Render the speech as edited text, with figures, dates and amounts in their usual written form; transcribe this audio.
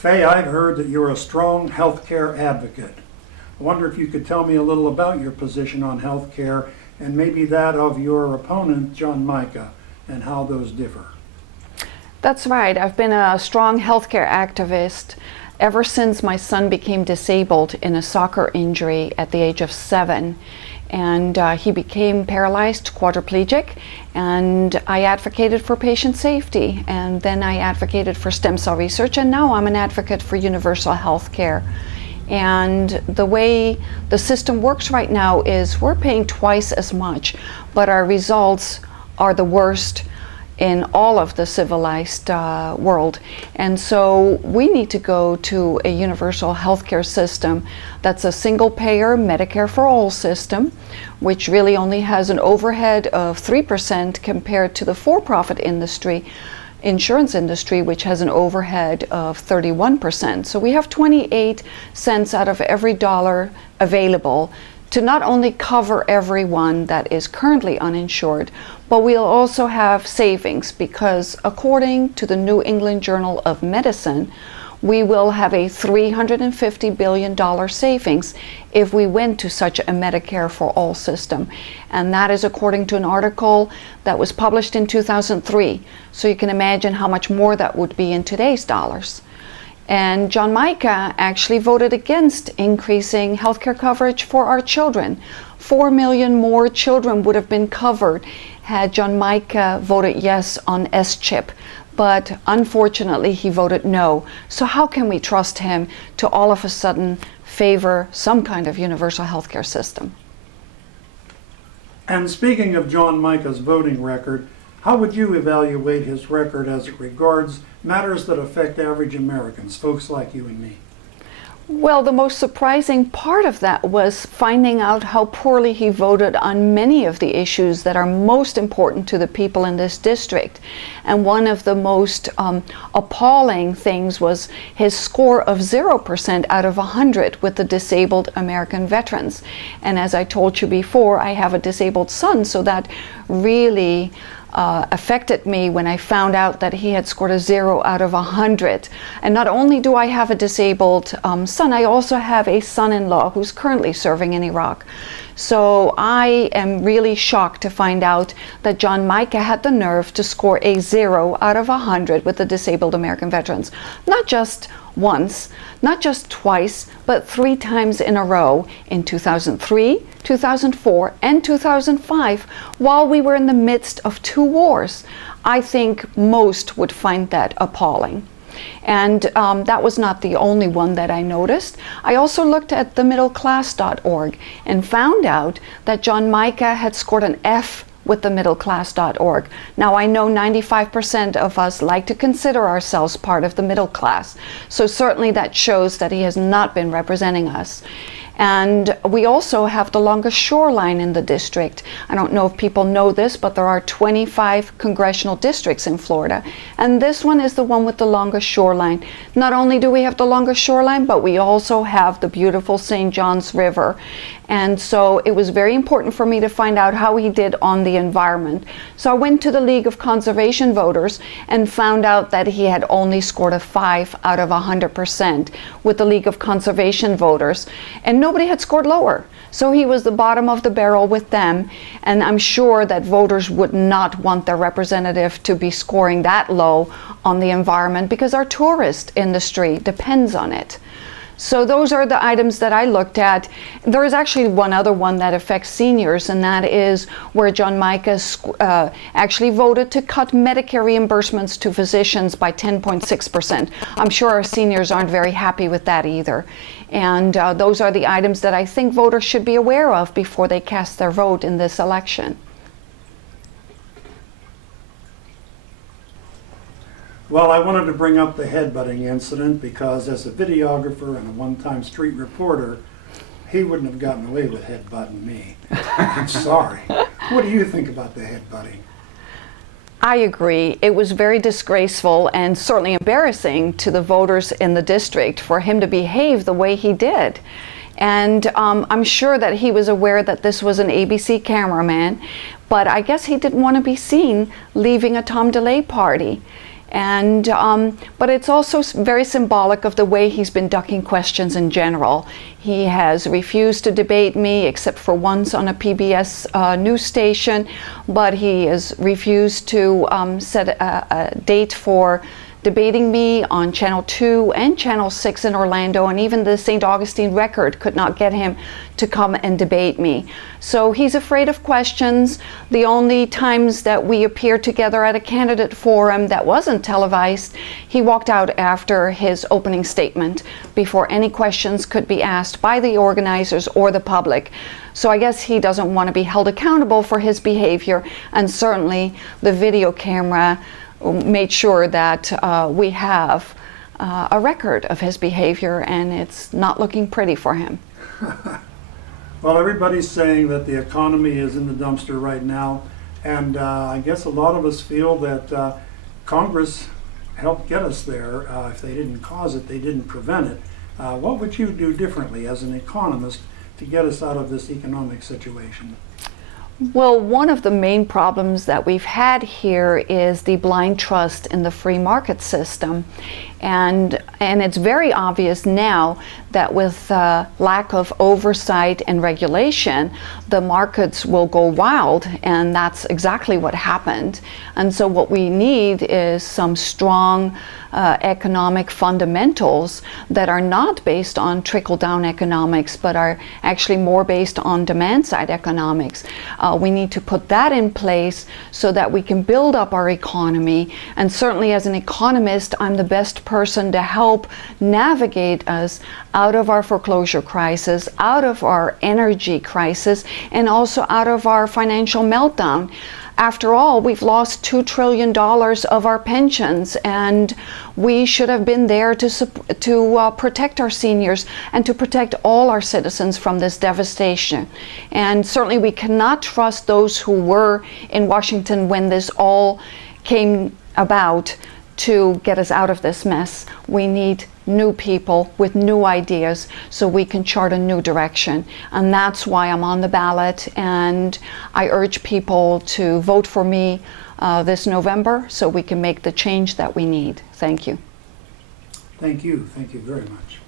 Faye, I've heard that you're a strong healthcare advocate. I wonder if you could tell me a little about your position on healthcare and maybe that of your opponent, John Micah, and how those differ. That's right. I've been a strong healthcare activist ever since my son became disabled in a soccer injury at the age of 7. And he became paralyzed, quadriplegic, and I advocated for patient safety, and then I advocated for stem cell research, and now I'm an advocate for universal health care. And the way the system works right now is we're paying twice as much, but our results are the worst in all of the civilized world. And so we need to go to a universal healthcare system that's a single payer Medicare for all system, which really only has an overhead of 3% compared to the for-profit industry, insurance industry, which has an overhead of 31%. So we have 28 cents out of every dollar available to not only cover everyone that is currently uninsured, but we'll also have savings because according to the New England Journal of Medicine, we will have a $350 billion savings if we went to such a Medicare for all system. And that is according to an article that was published in 2003. So you can imagine how much more that would be in today's dollars. And John Micah actually voted against increasing healthcare coverage for our children. 4 million more children would have been covered had John Micah voted yes on S-chip. But unfortunately, he voted no. So how can we trust him to all of a sudden favor some kind of universal healthcare system? And speaking of John Micah's voting record, how would you evaluate his record as it regards matters that affect average Americans, folks like you and me? Well, the most surprising part of that was finding out how poorly he voted on many of the issues that are most important to the people in this district. And one of the most appalling things was his score of 0% out of 100 with the disabled American veterans. And as I told you before, I have a disabled son, so that really affected me when I found out that he had scored a 0 out of 100. And not only do I have a disabled son, I also have a son-in-law who's currently serving in Iraq. So I am really shocked to find out that John Micah had the nerve to score a 0 out of 100 with the disabled American veterans. Not just once, not just twice, but 3 times in a row in 2003, 2004, and 2005, while we were in the midst of 2 wars. I think most would find that appalling. And that was not the only one that I noticed. I also looked at themiddleclass.org and found out that John Micah had scored an F with themiddleclass.org. Now I know 95% of us like to consider ourselves part of the middle class, so certainly that shows that he has not been representing us. And we also have the longest shoreline in the district. I don't know if people know this, but there are 25 congressional districts in Florida. And this one is the one with the longest shoreline. Not only do we have the longest shoreline, but we also have the beautiful St. Johns River. And so it was very important for me to find out how he did on the environment. So I went to the League of Conservation Voters and found out that he had only scored a 5 out of 100% with the League of Conservation Voters. And nobody had scored lower. So he was the bottom of the barrel with them. And I'm sure that voters would not want their representative to be scoring that low on the environment because our tourist industry depends on it. So those are the items that I looked at. There is actually one other one that affects seniors, and that is where John Micah actually voted to cut Medicare reimbursements to physicians by 10.6%. I'm sure our seniors aren't very happy with that either. And those are the items that I think voters should be aware of before they cast their vote in this election. Well, I wanted to bring up the headbutting incident because as a videographer and a one-time street reporter, he wouldn't have gotten away with headbutting me. I'm sorry. What do you think about the headbutting? I agree. It was very disgraceful and certainly embarrassing to the voters in the district for him to behave the way he did. And I'm sure that he was aware that this was an ABC cameraman, but I guess he didn't want to be seen leaving a Tom DeLay party. And but it's also very symbolic of the way he's been ducking questions in general. He has refused to debate me, except for once on a PBS news station, but he has refused to set a date for debating me on Channel 2 and Channel 6 in Orlando, and even the St. Augustine Record could not get him to come and debate me. So he's afraid of questions. The only times that we appeared together at a candidate forum that wasn't televised, he walked out after his opening statement before any questions could be asked by the organizers or the public. So I guess he doesn't want to be held accountable for his behavior, and certainly the video camera made sure that we have a record of his behavior, and it's not looking pretty for him. Well, everybody's saying that the economy is in the dumpster right now, and I guess a lot of us feel that Congress helped get us there. If they didn't cause it, they didn't prevent it. What would you do differently as an economist to get us out of this economic situation? Well, one of the main problems that we've had here is the blind trust in the free market system. And it's very obvious now that with lack of oversight and regulation, the markets will go wild, and that's exactly what happened. And so what we need is some strong economic fundamentals that are not based on trickle-down economics, but are actually more based on demand-side economics. We need to put that in place so that we can build up our economy. And certainly as an economist, I'm the best person to help navigate us out of our foreclosure crisis, out of our energy crisis, and also out of our financial meltdown. After all, we've lost $2 trillion of our pensions, and we should have been there to protect our seniors and to protect all our citizens from this devastation. And certainly we cannot trust those who were in Washington when this all came about to get us out of this mess. We need new people with new ideas so we can chart a new direction. And that's why I'm on the ballot, and I urge people to vote for me this November so we can make the change that we need. Thank you. Thank you. Thank you very much.